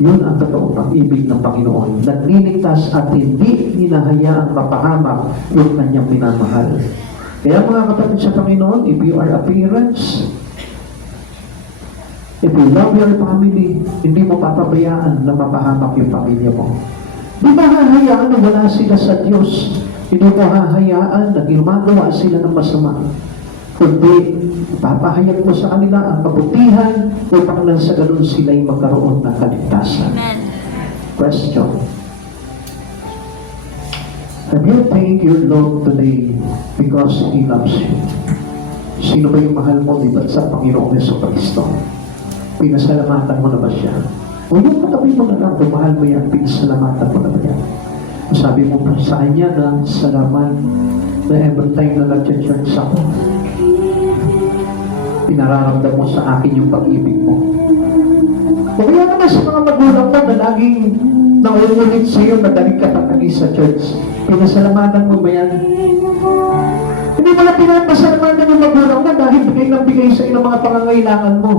Yun ang totoong pag-ibig ng Panginoon. Nagliligtas at hindi hinahayaang mapahamak yung kanyang minamahal. Kaya mga kapatid sa Panginoon, if you are a parents, if you love your family, hindi mo papabayaan na mapahamak yung pamilya mo. Di ba hahayaan na wala sila sa Diyos? Hindi mo hahayaan na gumagawa sila ng masama. Kundi, papahayag mo sa kanila ang kabutihan upang nang sa ganun sila'y magkaroon ng kaligtasan. Question. Have you thanked your Lord today because He loves you? Sino ba yung mahal mo, di ba, sa Panginoong Jesucristo? Pinasalamatan mo na ba siya? O yung katabi mo na lang, mahal mo yan, pinasalamatan mo na ba yan? Sabi mo pa sa kanya na salamat na every time na nag-church ako, pinararamdam mo sa akin yung pag-ibig mo. O kaya naman sa mga magulang mo na laging nauulit sa iyo na dalig ka patagi sa church, pinasalamatan mo ba yan? Hindi mo na pinapasalamatan yung magulang mo dahil bigay ng bigay sa iyo ng mga pangangailangan mo.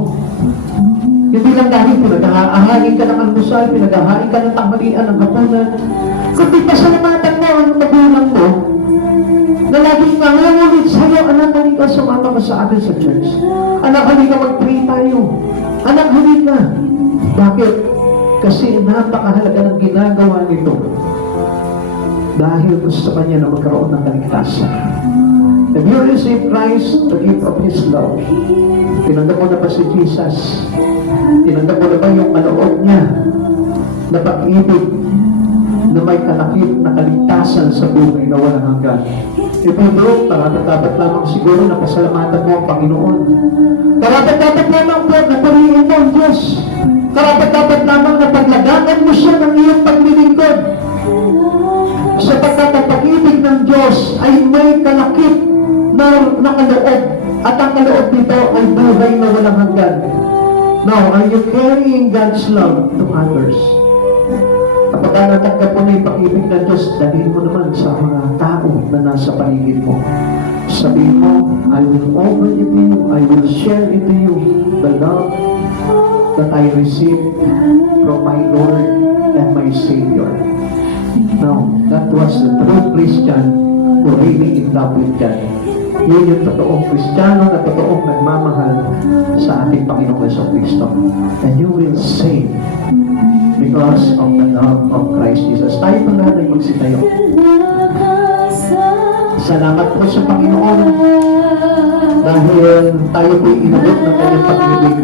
Hindi lang dahil pinag-aahain ka ng almusal, pinag-aahain ka ng tanghalian, ng hapunan. Kundi pasalamatan mo ang magulang mo na laging nangangulit sa'yo, anak, halika, sumama ka sa atin sa church. Anak, halika, mag-pray tayo. Anak, halika. Bakit? Kasi napakahalaga ng ginagawa nito. Dahil gusto kanya na magkaroon ng kaligtasan. Have you received Christ, the gift of His love? Tinanggap mo na ba si Jesus? Tinanggap mo na ba yung kaloob niya na pag-ibig na may kalakip na kaligtasan sa buhay na walang hanggan? Ito bro, dapat lamang siguro na pasalamatan mo ang Panginoon. Dapat lamang po na purihin mo ang Diyos. Dapat lamang na paglagangan mo siya ng iyong paglilingkod. Sapagkat ang pag-ibig ng Diyos ay may kalakip na kaloob. At ang kaloob nito ay buhay na walang hanggan. Now, are you carrying God's love to others? Kapag natanggap mo na yung pag-ibig ng Diyos, dalhin mo naman sa mga tao na nasa paligid mo. Sabihin mo, I will offer it to you, I will share it to you, the love that I received from my Lord and my Savior. Now, that was the true Christian who really in love with God. Yun yung totoong Kristiyano na totoong nagmamahal sa ating Panginoong Jesucristo. And you will save because of the love of Christ Jesus. Tayo pa lahat ay magsitayo. Salamat po sa Panginoon dahil tayo po'y inabot ng kanyang pag-ibig.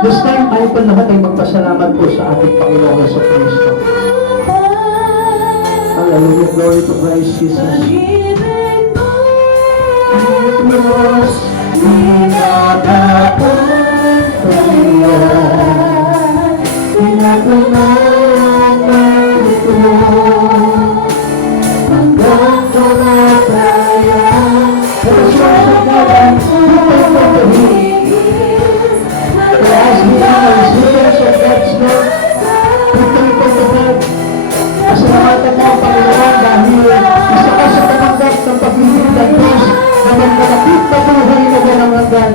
This time, tayo pa lahat ay magpasalamat po sa ating Panginoong Jesucristo. Hallelujah, glory to Christ Jesus. Diyos, pinagapon ko iyo, pinagunan ng ito, hanggang kamatayan, kasasagalan upang magpahigis, as we are sinners of God's love, pagkakipagpapag, pasalamatan mo ang Panginoon dahil isa ka sa tamanggap ng pag-ibig ng Diyos na magkalapit na buhay na walang hanggan.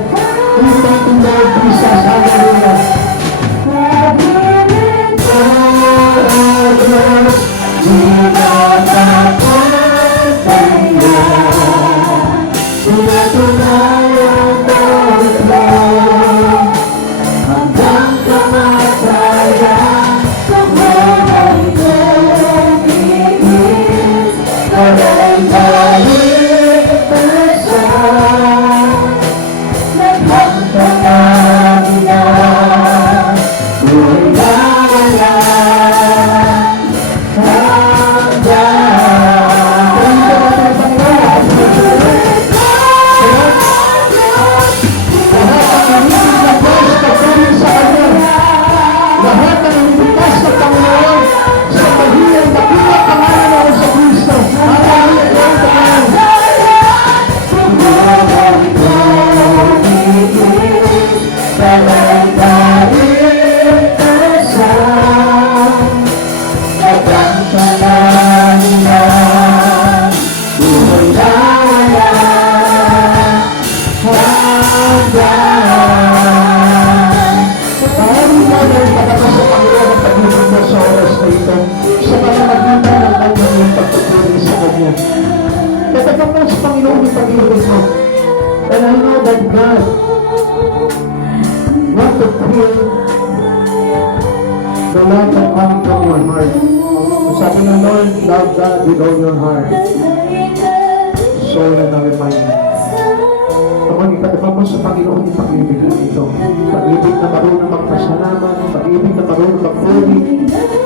We thank you, Lord Jesus. Hallelujah. our heart. Ang sabi ng Lord, love God with all your heart, soul, and our mind. Kapag ipadama mo sa Panginoon yung pag-ibig na ito. Pag-ibig na marunong magpasalamat, pag-ibig na marunong magpuli,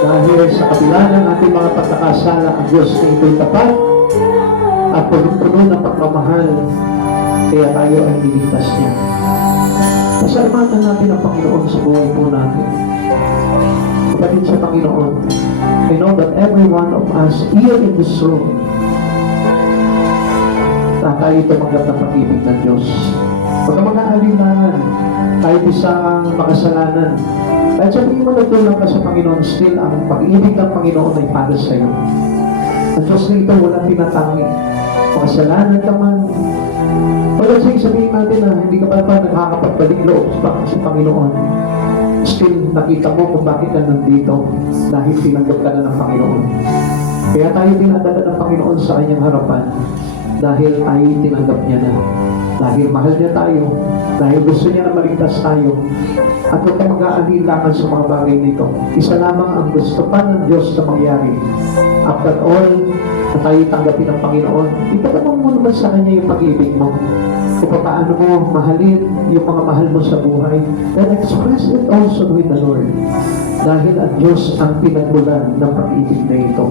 dahil sa kabila ng ating mga pagkakasala, ang Diyos na ito'y tapat at puno-puno ng pagmamahal, kaya tayo ay niligtas niya. Pasalamatan natin ang Panginoon sa buhay po natin. Kapatid sa Panginoon, I know that every one of us here in this room, na tayo tumanggap ng pag-ibig ng Diyos. Huwag ka mag-aalinlangan, kahit isang makasalanan. Kahit sabihin mo nagtulang ka sa Panginoon, still ang pag-ibig ng Panginoon ay para sa iyo. Ang Diyos na ito walang tinatangi. Makasalanan ka man. Wala sabihin natin na hindi ka pa nakakapagbalik loob sa Panginoon. Still, nakita mo kung bakit ka nandito dahil tinanggap ka na ng Panginoon. Kaya tayo dinadala ng Panginoon sa kanyang harapan dahil tayo tinanggap niya na. Dahil mahal niya tayo, dahil gusto niya na maligtas tayo. At huwag ka mag-aalinlangan sa mga bagay nito. Isa lamang ang gusto pa ng Diyos na mangyari. After all, na tayo tanggapin ng Panginoon, ipatamang mo naman sa Kanya yung pag-ibig mo. Kung paano mo mahalin yung mga mahal mo sa buhay, then express it also with the Lord. Dahil ang Diyos ang pinagmulan ng pag-ibig na ito.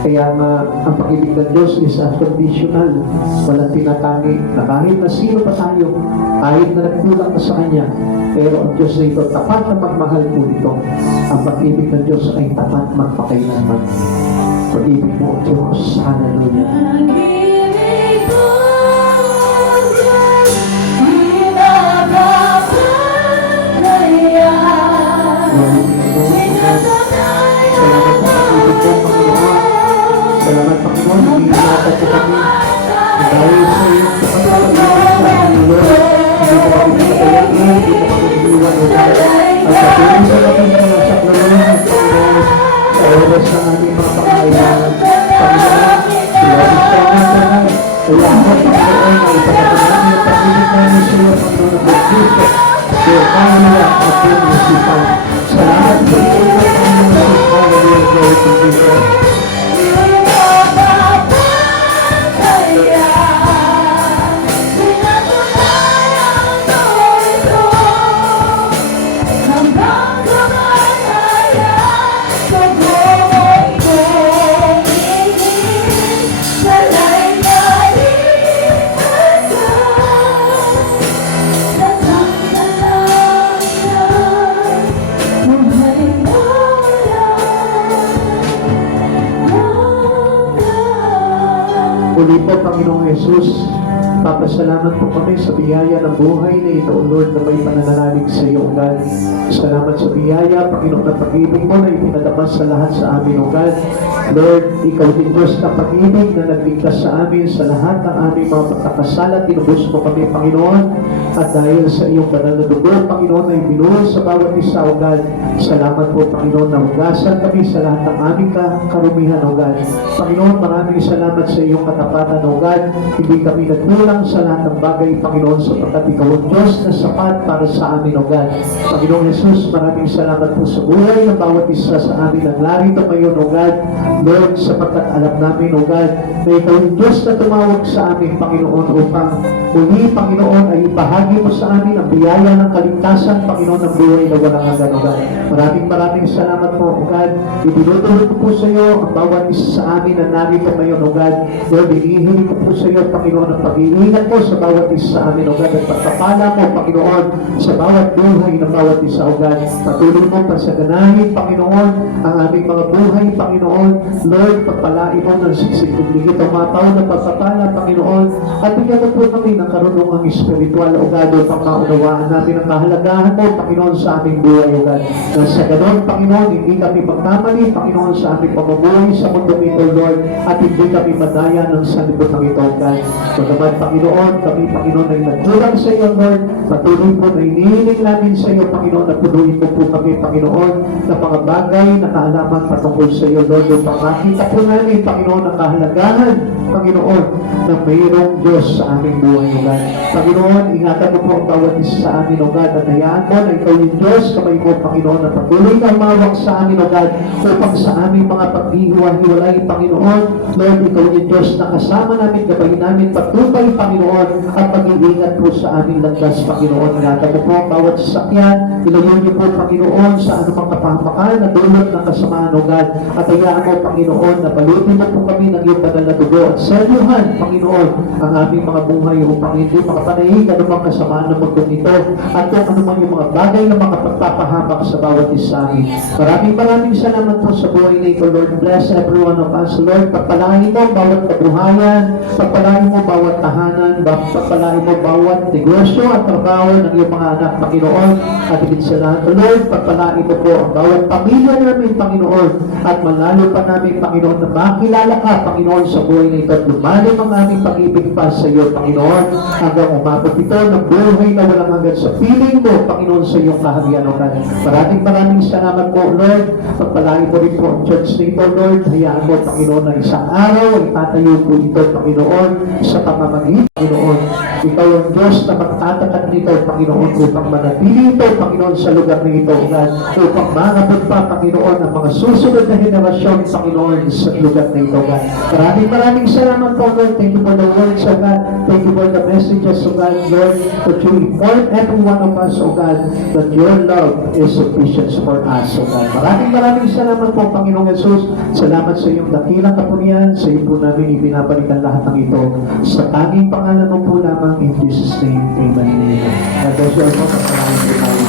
Kaya nga, ang pag-ibig ng Diyos is unconditional. Walang tinatangi na kahit na sino pa tayo, kahit na nagkulang na sa Kanya, pero ang Diyos na ito, tapat na magmahal po ito. Ang pag-ibig ng Diyos ay tapat magpakailanman. Pag-ibig mo, Diyos. Hallelujah. Salamat Panginoon, hindi natin po kami. Dahil sa iyong kapatid sa aming Lord, hindi po kami pinatayan, hindi po kami iniwan o dahil. At sa tuwing sa ating mga saklaman at Panginoon, sa oras ng aming mga pangailangan, Panginoon, sila isang naman. Kaya ako, Panginoon, ay ipagkakit namin ang pag-ibig namin sa iyo, Panginoon, ng Kristo. Kaya kami at yung musipan. Salamat po ito, Panginoon, Hallelujah, glory to Jesus. Muli po, Panginoong Jesus, papasalamat po kami sa biyaya ng buhay na ito, O Lord, na may pananalalig sa iyo, O God. Salamat sa biyaya, Panginoon, na pag-ibig mo na ipinadama sa lahat sa amin, O God. Lord, ikaw din Diyos na pag-ibig na nagligtas sa amin sa lahat ng aming mga pagkakasala. Tinubos mo kami, Panginoon, at dahil sa iyong banal na dugo, Panginoon, ay binuhos sa bawat isa, O God. Salamat po, Panginoon, na hugasan kami sa lahat ng aming karumihan, O God. Panginoon, maraming salamat sa iyong katapatan, O God. Hindi kami nagkulang sa lahat ng bagay, Panginoon, sapagkat ikaw ang Diyos na sapat para sa amin, O God. Panginoong Jesus, maraming salamat po sa buhay ng bawat isa sa amin ang narito ngayon, O God. Lord, sapagkat alam namin, O God, na ikaw ang Diyos na tumawag sa amin, Panginoon, upang muli, Panginoon, ay ibahagi mo sa amin ang biyaya ng kaligtasan, Panginoon, ng buhay na walang hanggan, O God. Maraming salamat po, O God. Ibinutulog ko po sa iyo ang bawat isa sa amin na narito ngayon, O God. Lord, hinihiling ko po sa iyo, Panginoon, ang pag-iingat po sa bawat isa sa amin, O God, at pagpapala mo, Panginoon, sa bawat buhay ng bawat isa, O God. Patuloy mo pasaganahin, Panginoon, ang aming mga buhay, Panginoon. Lord, pagpalain mo ng siksik-ligit ang mga tao na pagpapala, Panginoon, at bigyan mo po kami ng karunungang espiritual, O God, upang maunawaan natin ang kahalagahan mo, Panginoon, sa aming buhay, O God. Na sa ganon, Panginoon, hindi kami magkamali, Panginoon, sa aming pamumuhay sa mundo ito, Lord, at hindi kami madaya ng sanibot ng ito, O God. Pagkaman, Panginoon, kami, Panginoon, ay nagkulang sa iyo, Lord. Patuloy po na inihiling namin sa iyo, Panginoon, at punuin mo po kami, Panginoon, na mga bagay na kaalaman patungkol sa iyo, Lord, upang makita po namin, Panginoon, ang kahalagahan Panginoon, na mayroong Diyos sa aming buhay, O God. Panginoon, ingatan mo po ang bawat isa sa amin, O God, at hayaan mo na ikaw yung Diyos, kamay mo, Panginoon, na patuloy na umawak sa amin, O God, upang sa aming mga paghihiwa-hiwalay, Panginoon, Lord, ikaw yung Diyos na kasama namin, gabayin namin, patupay, Panginoon, at mag-iingat po sa aming landas, Panginoon. Ingatan mo po ang bawat sasakyan, ilayo niyo po, Panginoon, sa anumang kapahamakan na dulot ng kasamaan, O God, at hayaan mo, Panginoon, na balutin mo po kami ng iyong banal na dugo at seluhan, Panginoon, ang aming mga buhay upang hindi makapanahig anumang kasamaan ng mundong ito at kung anuman yung mga bagay na makapagpapahamak sa bawat isa amin. Maraming salamat po sa buhay na ito, Lord. Bless every one of us, Lord. Pagpalain mo bawat kabuhayan, pagpalain mo bawat tahanan, pagpalain mo bawat negosyo at trabaho ng iyong mga anak, Panginoon. At higit sa lahat, Lord, pagpalain mo po ang bawat pamilya namin, Panginoon, at malalo pa namin, Panginoon, na makilala ka, Panginoon, sa buhay na ito at lumalim ang aming pag-ibig pa sa iyo, Panginoon, hanggang umabot ito ng buhay na walang hanggan sa piling mo, Panginoon, sa iyong kaharian, O God. Maraming salamat po, Lord. Pagpalain mo rin po ang church nito, Lord. Hayaan mo, Panginoon, na isang araw ay tatayo po ito, Panginoon, sa pamamagitan, Panginoon. Ikaw ang Diyos na magtatakat nito, Panginoon, upang manatili ito, Panginoon, sa lugar na ito, O God, upang maabot pa, Panginoon, ang mga susunod na henerasyon, Panginoon, sa lugar na ito, God. Maraming salamat po, Lord. Thank you for the words, O God. Thank you for the messages, O God, Lord, that you inform every one of us, O God, that your love is sufficient for us, O God. Maraming salamat po, Panginoong Jesus. Salamat sa iyong dakilang kapurihan. Sa iyo po namin ibinabalikan lahat ng ito. Sa tanging pangalan mo po lamang, in Jesus' name, Amen. God bless you all po.